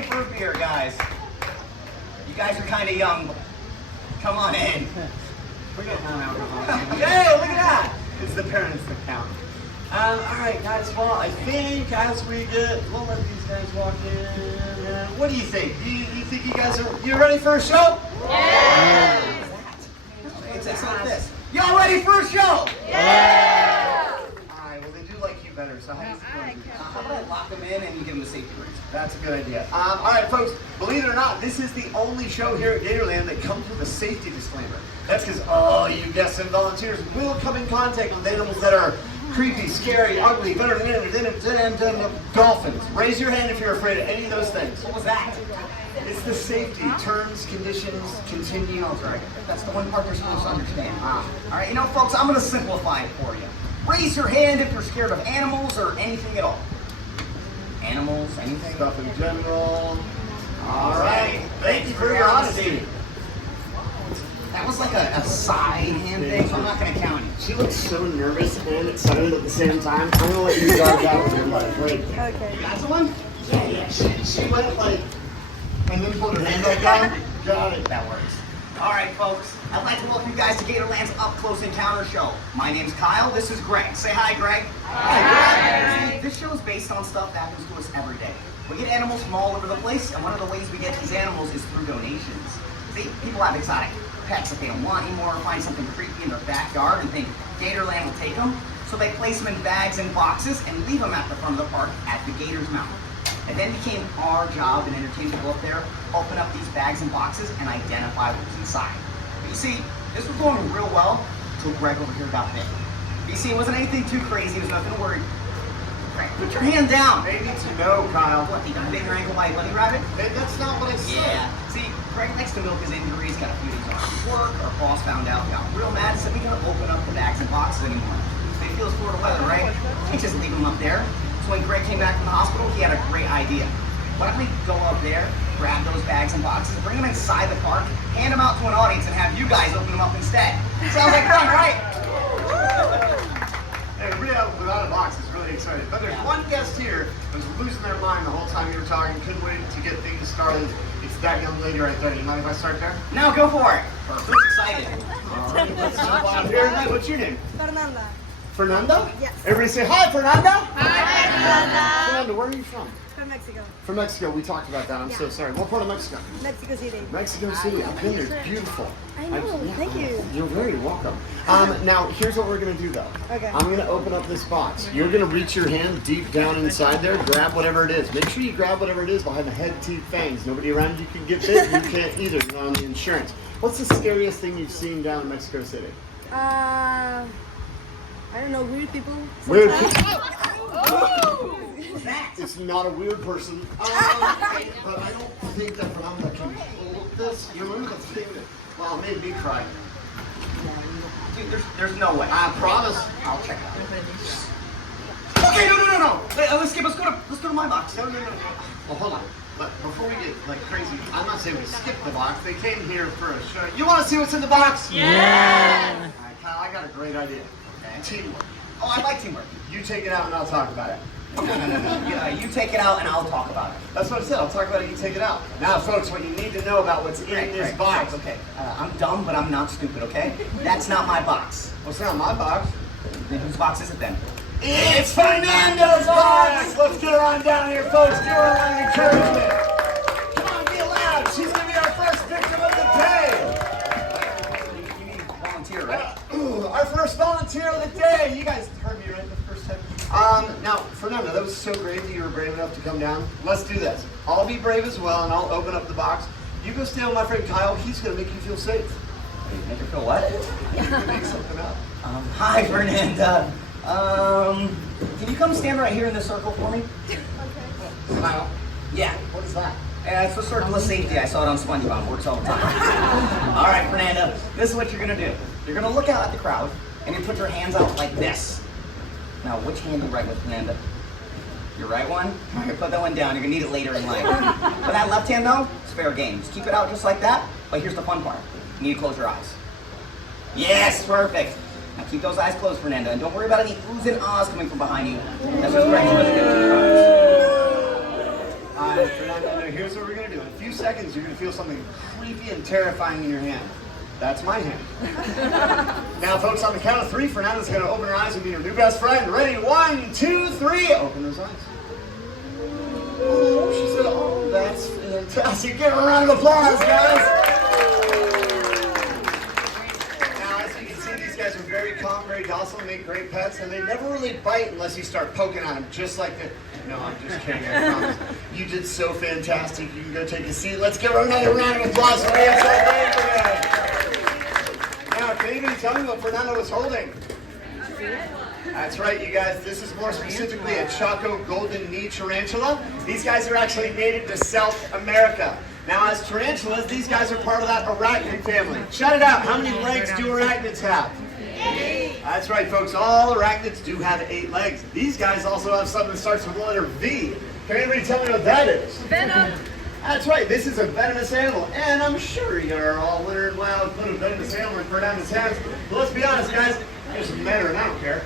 quickly for a beer, guys. You guys are kind of young, but come on in. We're getting on alcohol. Hey, look at that. It's the parents that count. All right, guys. Well, I think as we we'll let these guys walk in. What do you think? You think you guys you ready for a show? Yeah. It's like this. Y'all ready for a show? Yeah. All right. Well, they do like you better, so how about I lock them in and you give them a safety raise? That's a good idea. All right, folks. Believe it or not, this is the only show here at Gatorland that comes with a safety disclaimer. That's because all you guests and volunteers will come in contact with animals that are creepy, scary, ugly, better than dolphins. Raise your hand if you're afraid of any of those things. What was that? It's the safety, terms, conditions, continue. Oh, sorry. That's the one part they're supposed to understand. All right, you know, folks, I'm going to simplify it for you. Raise your hand if you're scared of animals or anything at all. Animals, anything? Stuff in general. All right. Thank you for your honesty. That was like a side hand thing, so I'm not going to count it. She looks so nervous and excited at the same time. I'm going to let you guys out with your life. Right? Okay. That's the one? Yeah. She went like, and then put her hand back down. Got it. That works. All right, folks. I'd like to welcome you guys to Gatorland's Upclose Encounter show. My name's Kyle. This is Greg. Say hi, Greg. Hi. This show is based on stuff that happens to us every day. We get animals from all over the place, and one of the ways we get these animals is through donations. See, people have exotic pets that they don't want anymore, or find something creepy in their backyard and think Gatorland will take them. So they place them in bags and boxes and leave them at the front of the park at the Gator's mouth. It then became our job and entertainment to go up there, open up these bags and boxes, and identify what was inside. But you see, this was going real well until Greg over here got bit. You see, it wasn't anything too crazy. It was nothing to worry. Greg, put your hand down. They need to know, Kyle. What, you got a big your ankle by a bunny rabbit? Hey, that's not what I said. Yeah. See, Greg likes to milk his injuries, got a few days off from work. Our boss found out, got real mad, said we can't open up the bags and boxes anymore. They feel it's Florida weather, right? Can't just leave them up there. So when Greg came back from the hospital, he had a great idea. Why don't we go up there, grab those bags and boxes, bring them inside the park, hand them out to an audience, and have you guys open them up instead? Sounds like fun, right? Hey, Rio, without a box, is really excited. But there's one guest here who's losing their mind the whole time you were talking, couldn't wait to get things started. It's that young lady right there. You mind if I start there? No, go for it. Perfect. Excited. All right, let's jump on here. Hey, what's your name? Fernanda. Fernanda? Yes. Everybody say hi, Fernanda. Hi, Fernanda. Fernanda, where are you from? From Mexico. From Mexico. We talked about that. I'm so sorry. What part of Mexico? Mexico City. Mexico City. I've been there. It's beautiful. I know. Thank you. You're very welcome. Now, here's what we're going to do, though. Okay. I'm going to open up this box. You're going to reach your hand deep down inside there, grab whatever it is. Make sure you grab whatever it is behind the head, teeth, fangs. Nobody around you can get bit. You can't either. You're not on the insurance. What's the scariest thing you've seen down in Mexico City? I don't know, weird people. Weird people. What's that? It's not a weird person. But I don't think that Fernanda can hold this. You remember the thing that, well, it made me cry. Dude, there's no way. I promise. I'll check it out. Okay, no. Let's go to my box. No. Well, hold on. But before we get like crazy, I'm not saying we skip the box. They came here for a show. You want to see what's in the box? Yeah. All right, Kyle, I got a great idea. Okay. Teamwork. Oh, I like teamwork. You take it out and I'll talk about it. No. Yeah, you take it out and I'll talk about it. That's what I said. I'll talk about it. You take it out. Now, folks, what you need to know about what's in this box. Okay. I'm dumb, but I'm not stupid. Okay. That's not my box. Well, it's not my box. Then whose box is it then? It's Fernanda's box! Let's get her on down here, folks. Give her a round of encouragement. Come on, be loud. She's going to be our first victim of the day. You need a volunteer, right? Our first volunteer of the day. You guys heard me right the first time. Now, Fernanda, that was so great that you were brave enough to come down. Let's do this. I'll be brave as well, and I'll open up the box. You go stay with my friend Kyle. He's going to make you feel safe. Make her feel what? Make something up. Hi, Fernanda. Can you come stand right here in this circle for me? Okay. Kyle, Yeah. what is that? It's the circle of safety. I saw it on SpongeBob. Works all the time. All right, Fernanda. This is what you're gonna do. You're gonna look out at the crowd, and you put your hands out like this. Now, which hand do you right with, Fernanda? Your right one? You're gonna put that one down. You're gonna need it later in life. For that left hand, though, it's fair game. Just keep it out just like that. But here's the fun part. You need to close your eyes. Yes, perfect. Now keep those eyes closed, Fernanda, and don't worry about any oohs and ahs coming from behind you. That's just Greg's really good at the cards. Fernanda, here's seconds, you're going to feel something creepy and terrifying in your hand. That's my hand. Now, folks, on the count of 3, Fernanda's going to open her eyes and be your new best friend. Ready? 1, 2, 3. Open those eyes. Oh, she said, oh, that's fantastic. Give her a round of applause, guys. Now, as you can see, these guys are very calm, very docile, and make great pets, and they never really bite unless you start poking on them, just like the... No, I'm just kidding, I promise. You did so fantastic. You can go take a seat. Let's give her another round of applause for being so brave today. Now, can anybody tell me what Fernanda was holding? That's right, you guys. This is more specifically a Chaco golden knee tarantula. These guys are actually native to South America. Now, as tarantulas, these guys are part of that arachnid family. Shout it out. How many legs do arachnids have? 8. That's right, folks. All arachnids do have 8 legs. These guys also have something that starts with the letter V. Can anybody tell me what that is? Venom. That's right. This is a venomous animal. And I'm sure you're all wondering why I would put a venomous animal in Fernanda's hands. But let's be honest, guys. There's a matter, and I don't care.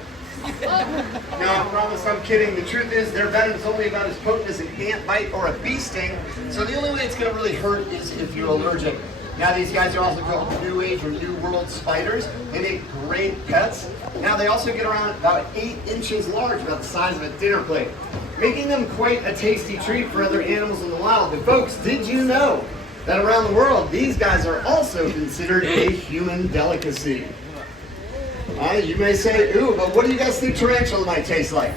No, I promise I'm kidding. The truth is their venom is only about as potent as an ant bite or a bee sting. So the only way it's going to really hurt is if you're allergic. Now these guys are also called New Age or New World spiders. They make great pets. Now they also get around about 8 inches large, about the size of a dinner plate, making them quite a tasty treat for other animals in the wild. But folks, did you know that around the world these guys are also considered a human delicacy? You may say, ooh, but what do you guys think tarantula might taste like?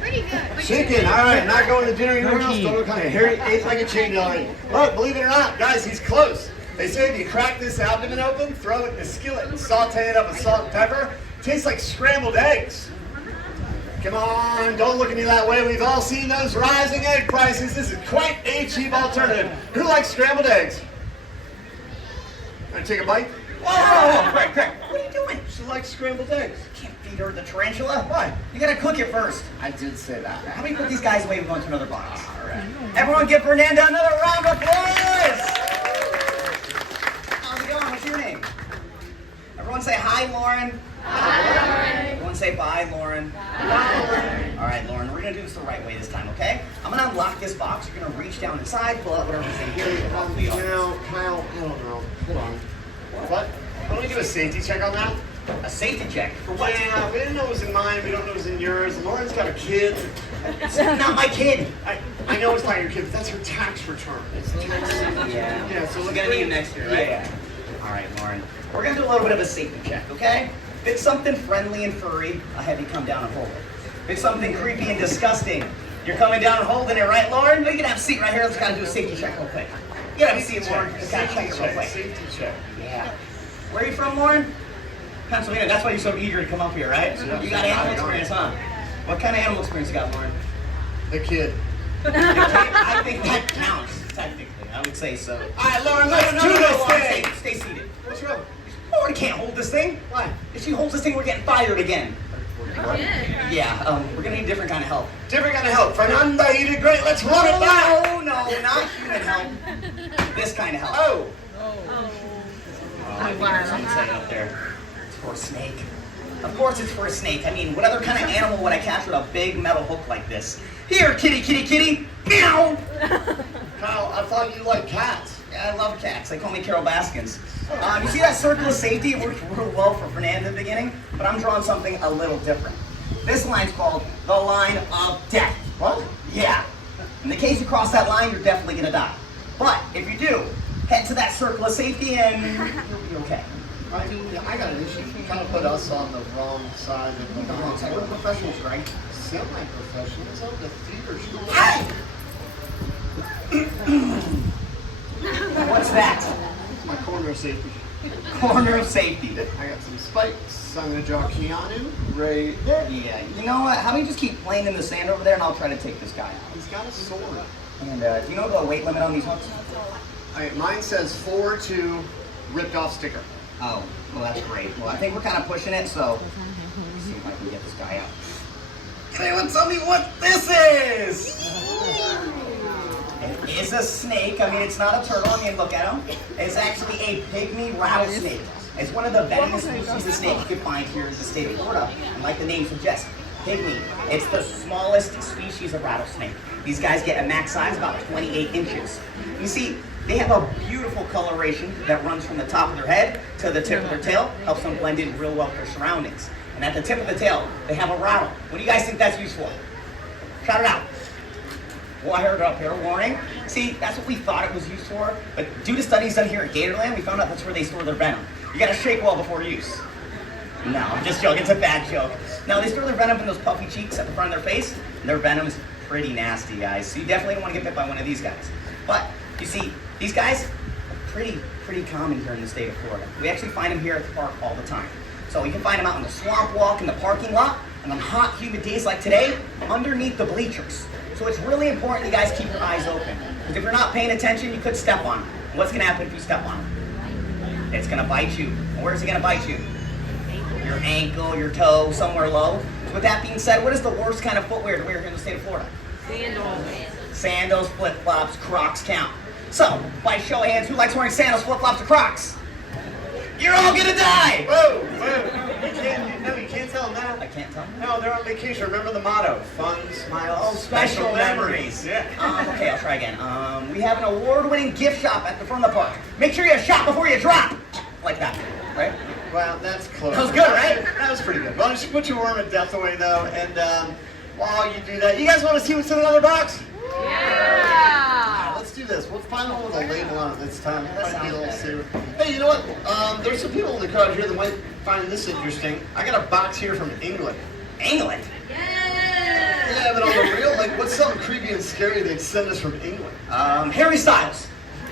Pretty good. Chicken, all right, not going to dinner anywhere else. Don't look kind of hairy, ate like a chicken already. But believe it or not, guys, he's close. They say if you crack this abdomen open, throw it in a skillet and saute it up with salt and pepper, it tastes like scrambled eggs. Come on, don't look at me that way. We've all seen those rising egg prices. This is quite a cheap alternative. Who likes scrambled eggs? Want to take a bite? Whoa, Greg, what are you doing? She likes scrambled eggs. You can't feed her the tarantula. Why? You gotta cook it first. I did say that. How about you put these guys away and go into another box? All right. Everyone give Fernanda another round of applause! How's it going? What's your name? Everyone say hi, Lauren. Hi. Everyone say bye, Lauren. Bye. All right, Lauren, we're gonna do this the right way this time, okay? I'm gonna unlock this box. You're gonna reach down inside, pull out whatever's in here. You know, Kyle, I don't know. Hold on. What? Why don't we do a safety check on that? A safety check? For what? Yeah, we didn't know it was in mine. We don't know it was in yours. Lauren's got a kid. It's not my kid. I know it's not your kid, but that's her tax return. Yeah, so we're gonna need him next year, right? Yeah. All right, Lauren. We're gonna do a little bit of a safety check, okay? If it's something friendly and furry, I'll have you come down and hold it. If it's something creepy and disgusting, you're coming down and holding it, right, Lauren? You can have a seat right here. Let's kind of do a safety check real quick. You gotta see it, Lauren. Just gotta check it real quick. Safety check. Yeah. Where are you from, Lauren? Pennsylvania. That's why you're so eager to come up here, right? You got animal experience, huh? What kind of animal experience you got, Lauren? The kid. I think that counts, technically. I would say so. All right, Lauren, let's do this thing. Stay seated. What's wrong? Lauren can't hold this thing. Why? If she holds this thing, we're getting fired again. Yeah, we're gonna need a different kind of help. Different kind of help. Fernanda, you did great. Let's run it back. No, not human help. This kind of help. Oh. I think there's something saying up there. It's for a snake. Of course it's for a snake. I mean, what other kind of animal would I catch with a big metal hook like this? Here, kitty, kitty, kitty. Meow. Kyle, I thought you liked cats. Yeah, I love cats. They call me Carol Baskins. You see that circle of safety? It worked real well for Fernanda at the beginning, but I'm drawing something a little different. This line's called the line of death. What? Yeah. In the case you cross that line, you're definitely gonna die. But if you do, head to that circle of safety and you'll be okay. I got an issue. You kind of put us on the wrong side of the Wrong side. We're professionals, Greg. Semi-professionals of the theater school. Hey! What's that? My corner of safety. Corner of safety. I got some spikes. I'm gonna draw Keanu right there. Yeah, you know what? How about you just keep playing in the sand over there and I'll try to take this guy out. He's got a sword. And do you know the weight limit on these hooks? Alright, mine says 4-2 ripped off sticker. Oh, well that's great. Well, I think we're kind of pushing it, so let's see if I can get this guy out. Can anyone tell me what this is? It is a snake. I mean, it's not a turtle. I mean, look at him. It's actually a pygmy rattlesnake. It's one of the venomous species of snake you can find here in the state of Florida. And like the name suggests, pygmy. It's the smallest species of rattlesnake. These guys get a max size about 28 inches. You see, they have a beautiful coloration that runs from the top of their head to the tip of their tail, helps them blend in real well with their surroundings. And at the tip of the tail, they have a rattle. What do you guys think that's used for? Shout it out. Well, I heard it up here, warning. See, that's what we thought it was used for, but due to studies done here at Gatorland, we found out that's where they store their venom. You gotta shake well before use. No, I'm just joking, it's a bad joke. No, they store their venom in those puffy cheeks at the front of their face, and their venom is pretty nasty, guys. So you definitely don't want to get bit by one of these guys. But, you see, these guys are pretty common here in the state of Florida. We actually find them here at the park all the time. So you can find them out in the swamp walk, in the parking lot, and on hot, humid days like today, underneath the bleachers. So it's really important you guys keep your eyes open. Because if you're not paying attention, you could step on them. And what's gonna happen if you step on them? It's gonna bite you. And where's it gonna bite you? Your ankle, your toe, somewhere low. So with that being said, what is the worst kind of footwear to wear here in the state of Florida? Sandals. Sandals, flip-flops, Crocs count. So, by show of hands, who likes wearing sandals, flip-flops, or Crocs? You're all gonna die! Whoa, whoa. You can't tell them that. I can't tell. No, they're on vacation. Remember the motto: fun, smiles, Oh, special memories. Yeah. Okay, I'll try again. We have an award-winning gift shop at the front of the park. Make sure you shop before you drop. Like that, right? Well, that's close. That was good, right? That was pretty good. Why don't you put your worm of death away, though, and while you do that, you guys want to see what's in another box? Yeah. Let's do this. We'll find one with a label on it this time. That might be a little sounds safer. Hey, you know what? There's some people in the crowd here that might find this interesting. I got a box here from England. England. Yeah, but on the real, like, what's something creepy and scary they'd send us from England? Harry Styles.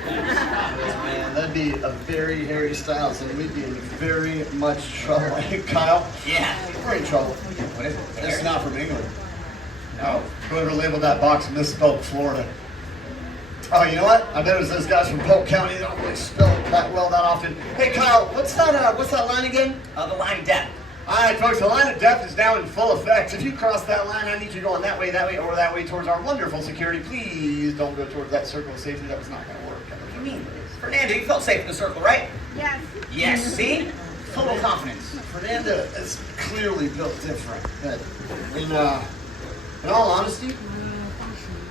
Man, that'd be a very Harry Styles, and we'd be in very much trouble. Kyle, Yeah. we're in trouble. What is it? It's not from England. No. Whoever labeled that box misspelled Florida. Oh, you know what? I bet it was those guys from Polk County. They don't really spell it that well that often. Hey, Kyle, what's that line again? The line of death. All right, folks, the line of death is now in full effect. If you cross that line, I need you going that way, or that way towards our wonderful security. Please don't go towards that circle of safety. That was not going to work. What do you mean? Fernando, you felt safe in the circle, right? Yes. Yes. See? Total confidence. Fernanda is clearly built different. In all honesty,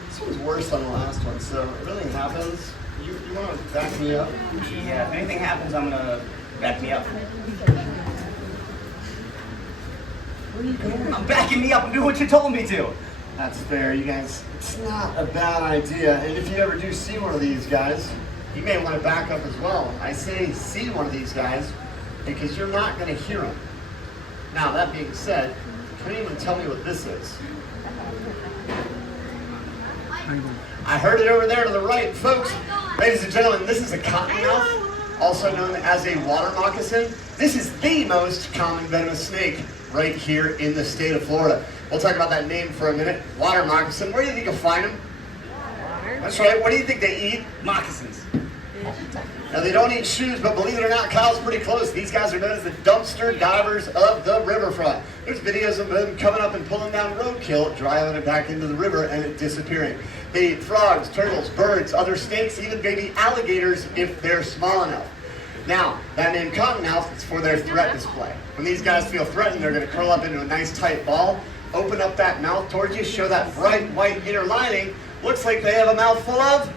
this one's worse than the last one, so if anything happens, you want to back me up? Yeah, if anything happens, I'm gonna back me up. I'm backing me up and do what you told me to. That's fair, you guys. It's not a bad idea, and if you ever do see one of these guys, you may want to back up as well. I say see one of these guys because you're not going to hear them. Now, that being said, can anyone tell me what this is? I heard it over there to the right, folks. Ladies and gentlemen, this is a cottonmouth, also known as a water moccasin. This is the most common venomous snake right here in the state of Florida. We'll talk about that name for a minute. Water moccasin. Where do you think you'll find them? That's right. What do you think they eat? Moccasins. Now, they don't eat shoes, but believe it or not, Kyle's pretty close. These guys are known as the dumpster divers of the riverfront. There's videos of them coming up and pulling down roadkill, driving it back into the river, and it disappearing. They eat frogs, turtles, birds, other snakes, even baby alligators if they're small enough. Now, that name Cottonmouth is for their threat display. When these guys feel threatened, they're going to curl up into a nice tight ball, open up that mouth towards you, show that bright white inner lining. Looks like they have a mouth full of...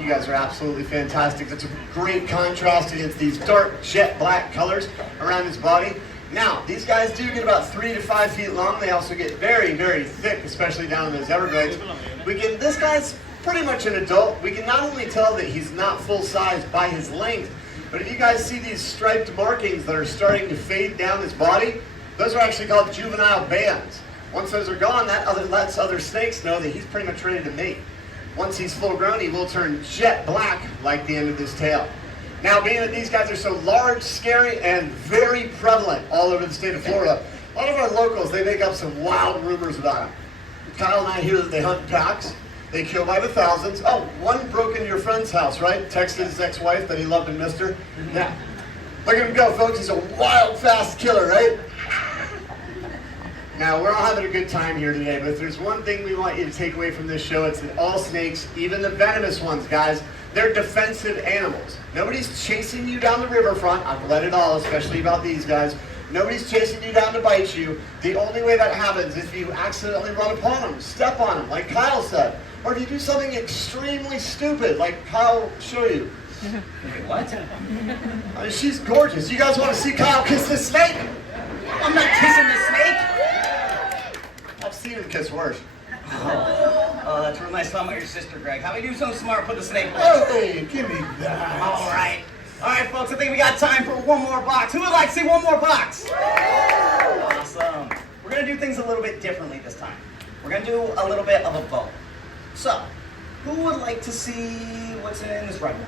You guys are absolutely fantastic. That's a great contrast against these dark jet black colors around his body. Now, these guys do get about 3 to 5 feet long. They also get very, very thick, especially down in those Everglades. This guy's pretty much an adult. We can not only tell that he's not full size by his length, but if you guys see these striped markings that are starting to fade down his body, those are actually called juvenile bands. Once those are gone, that lets other snakes know that he's pretty much ready to mate. Once he's full grown, he will turn jet black like the end of his tail. Now, being that these guys are so large, scary, and very prevalent all over the state of Florida, a lot of our locals, they make up some wild rumors about them. Kyle and I hear that they hunt packs. They kill by the thousands. Oh, one broke into your friend's house, right? Texted his ex-wife that he loved and missed her. Yeah. Look at him go, folks. He's a wild, fast killer, right? Now, we're all having a good time here today, but if there's one thing we want you to take away from this show, it's that all snakes, even the venomous ones, guys, they're defensive animals. Nobody's chasing you down the riverfront. I've read it all, especially about these guys. Nobody's chasing you down to bite you. The only way that happens is if you accidentally run upon them, step on them, like Kyle said. Or if you do something extremely stupid, like Kyle will show you. Wait, what? I mean, she's gorgeous. You guys want to see Kyle kiss this snake? I'm not kissing the snake. I've seen him kiss worse. Oh, that's real nice talking about your sister, Greg. How about you do something smart, put the snake away? Hey, give me that. All right. All right, folks, I think we got time for one more box. Who would like to see one more box? Awesome. We're going to do things a little bit differently this time. We're going to do a little bit of a vote. So, who would like to see what's in this red one?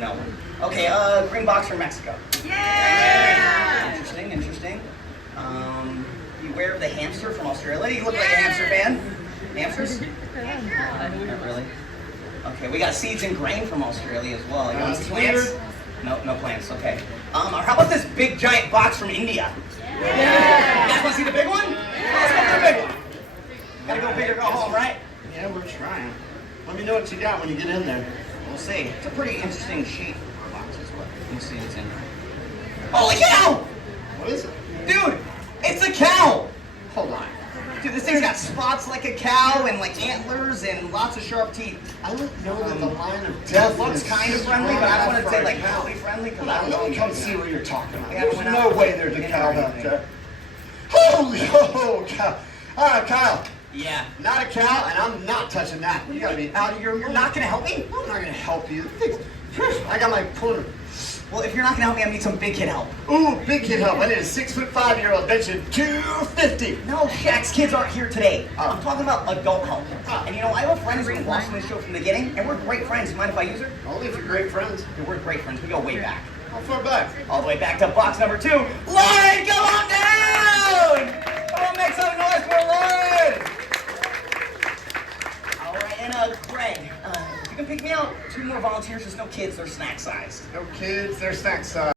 No one. Okay, green box from Mexico. Yeah! Interesting, interesting. Beware of the hamster from Australia. You look like a hamster fan. Hamsters? Not really. Okay, we got seeds and grain from Australia as well. You want some plants? No, no plants. Okay. How about this big giant box from India? Yeah. You guys want to see the big one? Let's go for the big one. Gotta go big or go home, right? Yeah, we're trying. Let me know what you got when you get in there. We'll see. It's a pretty interesting shape for a box as well. Let me see what's in there. Holy cow! What is it? Dude, it's a cow! Hold on. Dude, this thing's got spots like a cow and like antlers and lots of sharp teeth. I don't know that the line of death Looks is kind of friendly, but I don't want to say like cow. really friendly because Come I on, don't know. let me come see what you're talking about. Yeah, There's we're no not way there's a in cow or out anything. there. Holy, oh, cow. All right, Kyle. Yeah. Not a cow, and I'm not touching that. You gotta be out of your. You're not gonna help me? I'm not gonna help you. I got my pointer. Well, if you're not gonna help me, I need some big kid help. Ooh, big kid help. I need a 6'5" benching 250. No, Shaq's kids aren't here today. Oh. I'm talking about adult help. Oh. And you know, I have a friend who's been watching this show from the beginning, and we're great friends. You mind if I use her? Only if you're great friends. Yeah, we're great friends. We go way back. How far back? All the way back to box number 2. Lauren, come on down! Come on, make some noise for Lauren! All right, and Greg, if you can pick me out 2 more volunteers, there's no kids, they're snack sized. No kids, they're snack size.